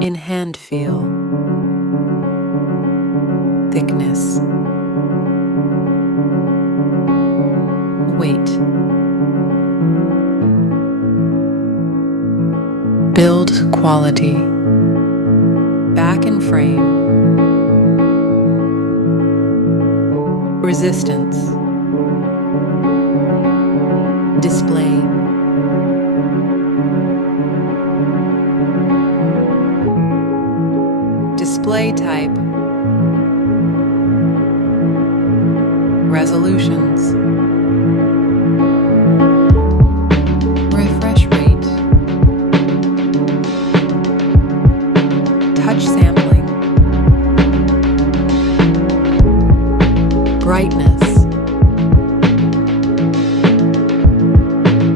In hand feel, thickness, weight. Build quality, back and frame, resistance, display, display type, resolutions, refresh rate, touch sampling, brightness,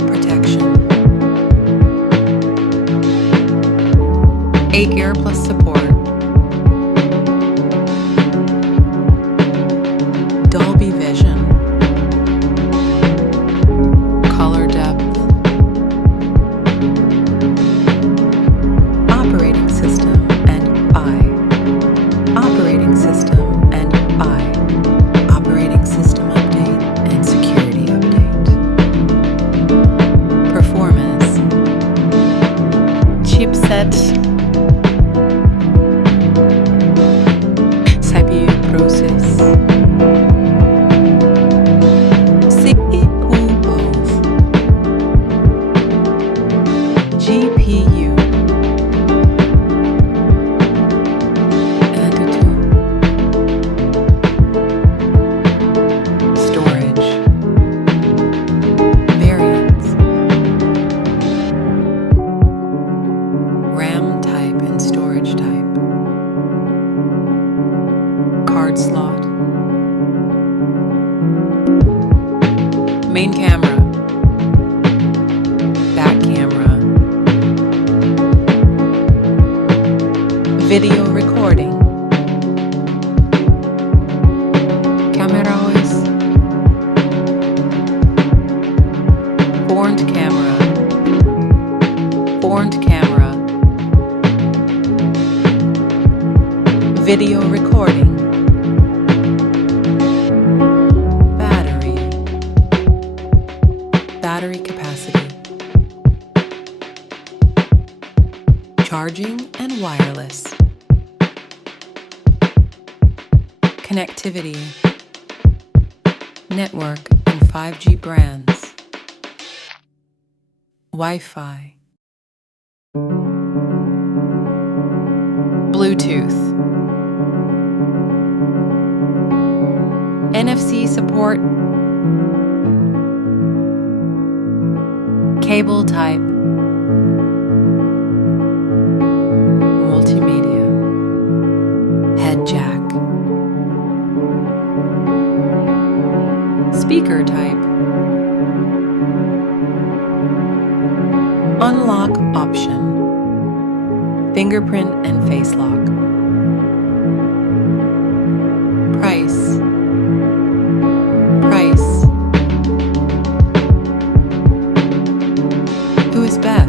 protection, 8-gear plus support, Dolby Vision, color depth, operating system and operating system and operating system update and security update, performance, chipset, CPU process, GPU, antutu, storage, variants, RAM type and storage type, card slot, main camera, back camera, video recording, camera OS, front camera, video recording, battery capacity, charging and wireless, connectivity, network and 5G brands, Wi-Fi, Bluetooth, NFC support, cable type, multimedia, head jack, speaker type, unlock option, fingerprint and face lock, price, who is best?